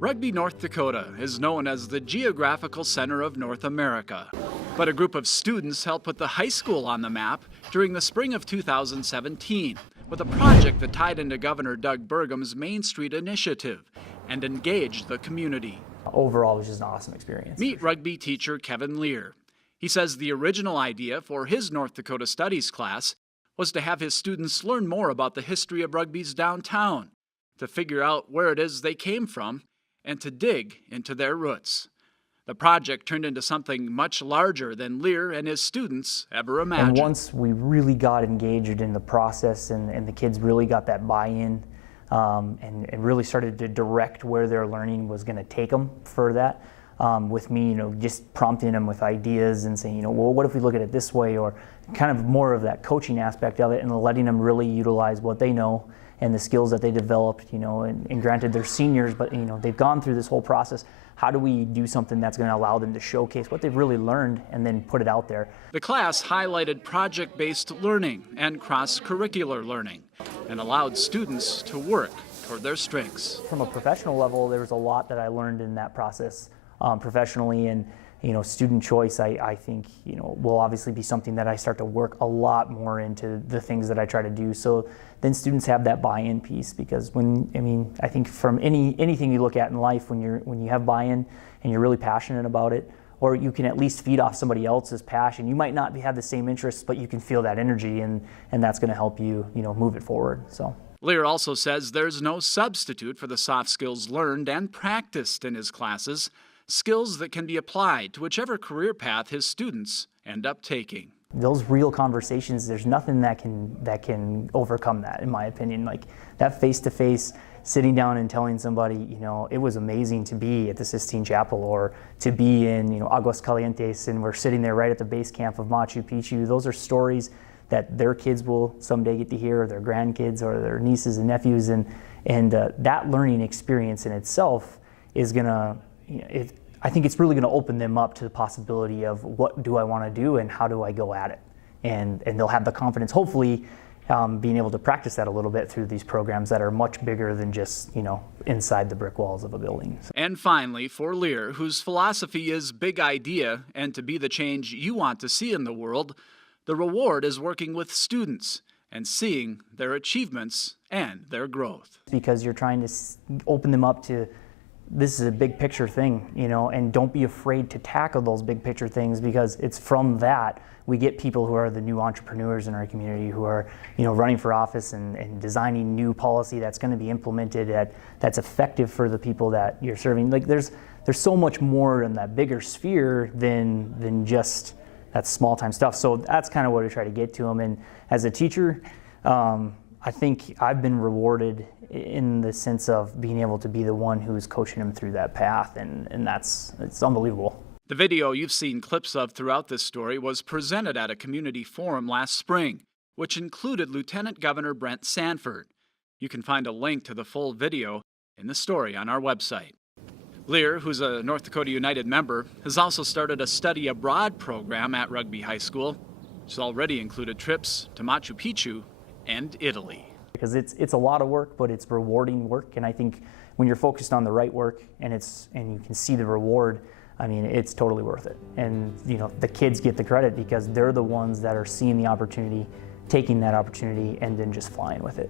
Rugby, North Dakota is known as the geographical center of North America. But a group of students helped put the high school on the map during the spring of 2017 with a project that tied into Governor Doug Burgum's Main Street initiative and engaged the community. Overall, it was just an awesome experience. Meet rugby teacher Kevin Leier. He says the original idea for his North Dakota Studies class was to have his students learn more about the history of rugby's downtown, to figure out where it is they came from, and to dig into their roots. The project turned into something much larger than Leir and his students ever imagined. And once we really got engaged in the process and the kids really got that buy-in and really started to direct where their learning was going to take them for that, with me, just prompting them with ideas and saying, well, what if we look at it this way, or kind of more of that coaching aspect of it, and letting them really utilize what they know and the skills that they developed, and granted they're seniors, but they've gone through this whole process. How do we do something that's going to allow them to showcase what they've really learned and then put it out there? The class highlighted project-based learning and cross-curricular learning and allowed students to work toward their strengths. From a professional level, there was a lot that I learned in that process professionally, and student choice, I think, will obviously be something that I start to work a lot more into the things that I try to do. So then students have that buy-in piece, because I think from anything you look at in life, when you have buy-in and you're really passionate about it, or you can at least feed off somebody else's passion. You might not have the same interests, but you can feel that energy, and that's going to help you, move it forward. So. Leir also says there's no substitute for the soft skills learned and practiced in his classes, skills that can be applied to whichever career path his students end up taking. Those real conversations, there's nothing that can overcome that, in my opinion. Like that face-to-face, sitting down and telling somebody, it was amazing to be at the Sistine Chapel, or to be in, Aguascalientes, and we're sitting there right at the base camp of Machu Picchu. Those are stories that their kids will someday get to hear, or their grandkids, or their nieces and nephews, and that learning experience in itself is gonna, I think it's really going to open them up to the possibility of what do I want to do and how do I go at it. And they'll have the confidence, hopefully, being able to practice that a little bit through these programs that are much bigger than just, inside the brick walls of a building. And finally, for Leir, whose philosophy is big idea and to be the change you want to see in the world, the reward is working with students and seeing their achievements and their growth. Because you're trying to open them up to, this is a big picture thing, and don't be afraid to tackle those big picture things, because it's from that we get people who are the new entrepreneurs in our community, who are, running for office and designing new policy that's going to be implemented that's effective for the people that you're serving. Like there's so much more in that bigger sphere than just that small time stuff. So that's kind of what I try to get to them. And as a teacher, I think I've been rewarded in the sense of being able to be the one who's coaching them through that path, and it's unbelievable. The video you've seen clips of throughout this story was presented at a community forum last spring, which included Lieutenant Governor Brent Sanford. You can find a link to the full video in the story on our website. Leir, who's a North Dakota United member, has also started a study abroad program at Rugby High School, which has already included trips to Machu Picchu and Italy. Because it's a lot of work, but it's rewarding work, and I think when you're focused on the right work and you can see the reward, it's totally worth it. And the kids get the credit because they're the ones that are seeing the opportunity, taking that opportunity, and then just flying with it.